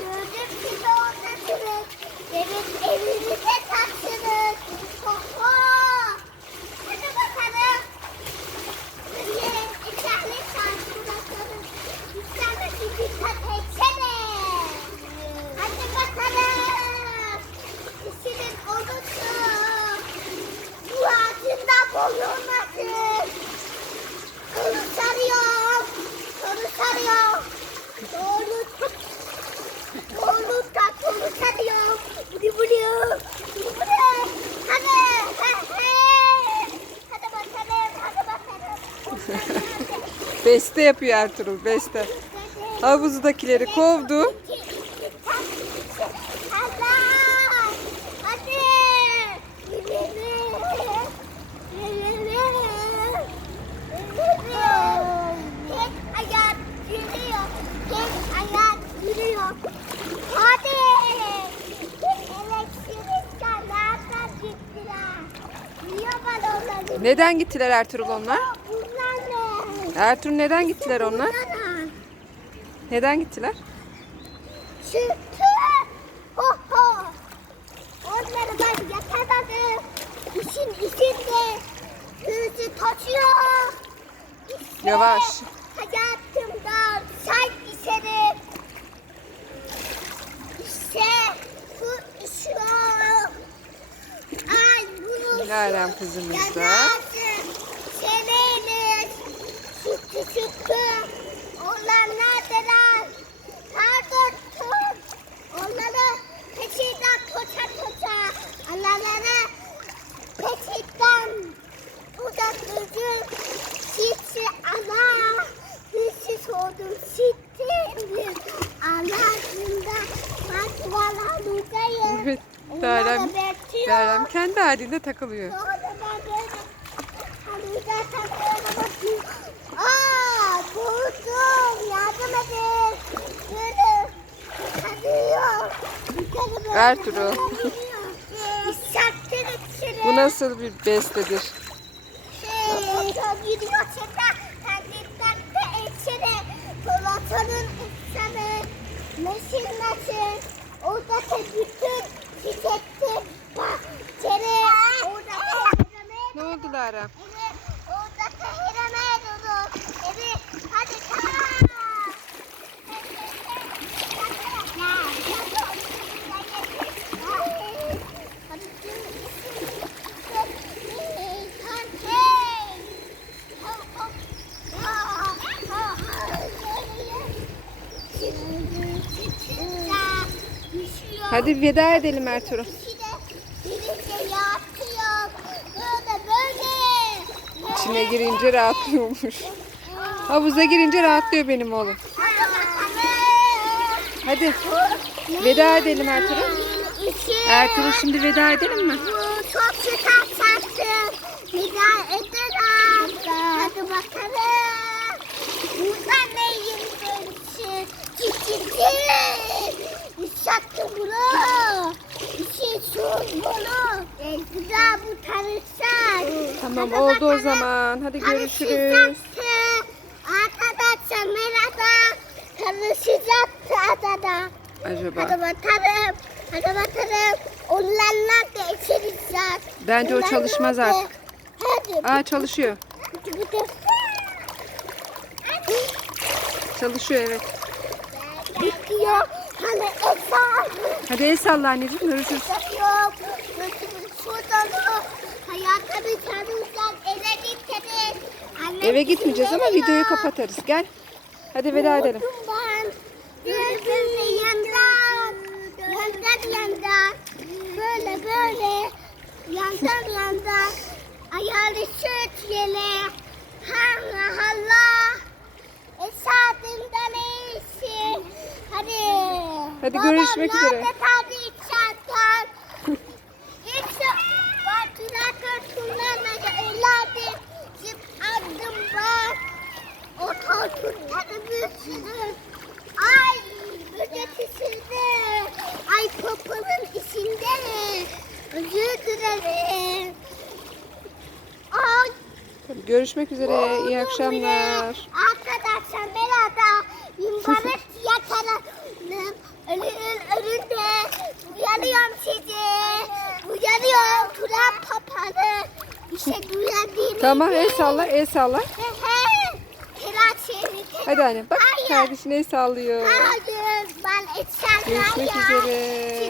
Gördüm sizi oradasınız. Benim evimize taksınız. Oho. Hadi bakalım. Gelin içeride şarkılasınız. İçeride dikkat etsene. Hadi bakalım. İşiniz olursun. Bu ağacında boyunmasın. Kolu sarıyor. Kolu sarıyor tut. Doğru tak. Kolu sarıyor. Budi budi. Budi budi. Hadi. He, he. Hadi bakalım. Hadi bakalım. Beste yapıyor Ertuğrul beste. Havuzdakileri kovdu. Neden gittiler Ertuğrul onlar? Bunlar ne? Ertuğrul neden gittiler onlar? Neden gittiler? Çünkü ho ho. Onları ben yakaladım. İşin içinde hızı taşıyor. İşte Yavaş. Meryem kızımız da. Yalarsın. Seneniz. Çıktı çıktı. Onlar neredeler? Pardon tut. Onları peçeten koça koça. Allah'ları peçeten. Uzatlıcı. Sitsi ana. Sitsi sordum. Sitsi. Allah'ında. Bak valla buradayım. Evet. Bekliyor. Meryem kendi halinde takılıyor. Sonra ben böyle halıda takıyorum bakayım. Aa buldum. Yardım edin. Böyle takılıyor. Yukarı böyle Ertuğrul. Bu nasıl bir bestedir? Polata'nın. Oradaki bütün. Bahçeli. Oradaki Ne oldu Lara? Evet, orada kahireme dolu. Evet, hadi kalk. Hadi veda edelim Ertuğrul. İçine girince rahatlıyormuş. Havuza girince rahatlıyor benim oğlum. Hadi veda edelim Ertuğrul. Ertuğrul şimdi veda edelim mi? Çok süper sattı. Rica ederim. Hadi bakalım. Buradan ne Tamam oldu o zaman. Hadi görüşürüz. Arkadaşlar merhaba. Tanışacaktı adada. Hadi Acaba? bakalım. Hadi bakalım. Onlarla da içereceğiz. Bence o çalışmaz artık. Hadi. Aa çalışıyor. Çalışıyor evet. Bitiyor. Hani. Hadi el salla anneciğim görüşürüz. Yok. Şuradan. Hayata bir. Eve gitmedi. Annem Eve gitmeyeceğiz ama geliyor. videoyu kapatırız. Gel. Hadi veda edelim. Unuttum ben. Birbirine yandan. Yandan yandan. Böyle böyle. Yandan yandan. Ayağını süt yele. Allah Allah. Esadımdan iyisi. Hadi. Hadi görüşmek üzere. nerede tabii Ay böcekisinde. Ay poponun içinde. Özür dilerim. Ay Hadi görüşmek üzere. İyi akşamlar. Arkadaşlar merhaba. Yumbarık yakalım. Ölü Uyanıyorum sizi. Uyanıyorum. Turan papalı. İşte duyabilirim. Tamam el salla el salla. Hadi anne bak Hayır. kardeşine sallıyor. Hayır. Ben içeriden Görüşmek üzere.